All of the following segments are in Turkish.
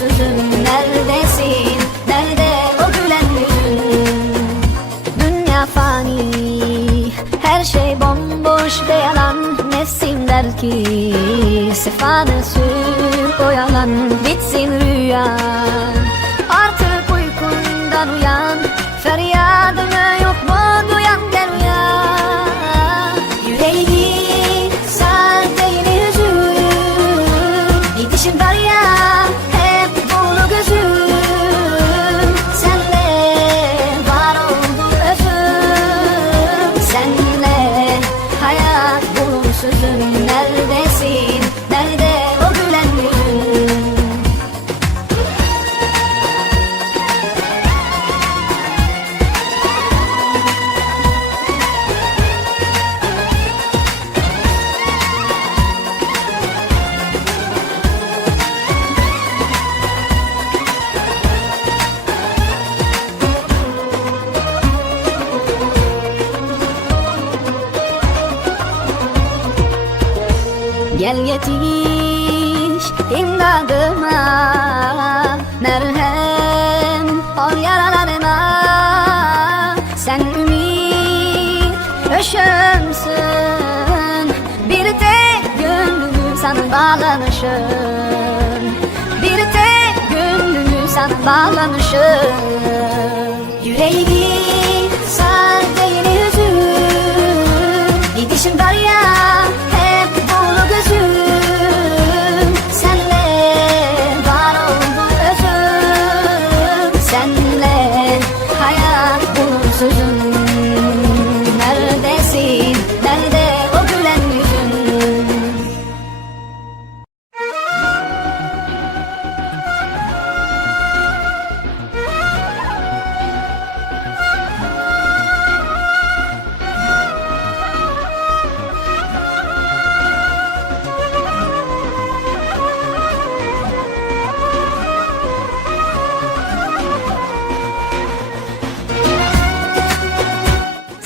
bulunsuzum Neredesin? Nerede o gülen yüzün Dünya fani Her şey bomboş ve yalan Nefsim der ki Sefanı sür o yalan Bitsin rüya bulunsuzum Neredesin Gel yetiş imdadıma Merhem ol yaralarıma. Sen ümit ışığımsın Bir tek gönlümü sana bağlanışım Bir tek gönlümü sana bağlanışım Yüreğimi Danza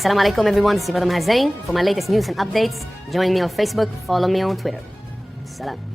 Assalamu alaikum everyone, this is brother Mahazain. For my latest news and updates, join me on Facebook, follow me on Twitter. Salam.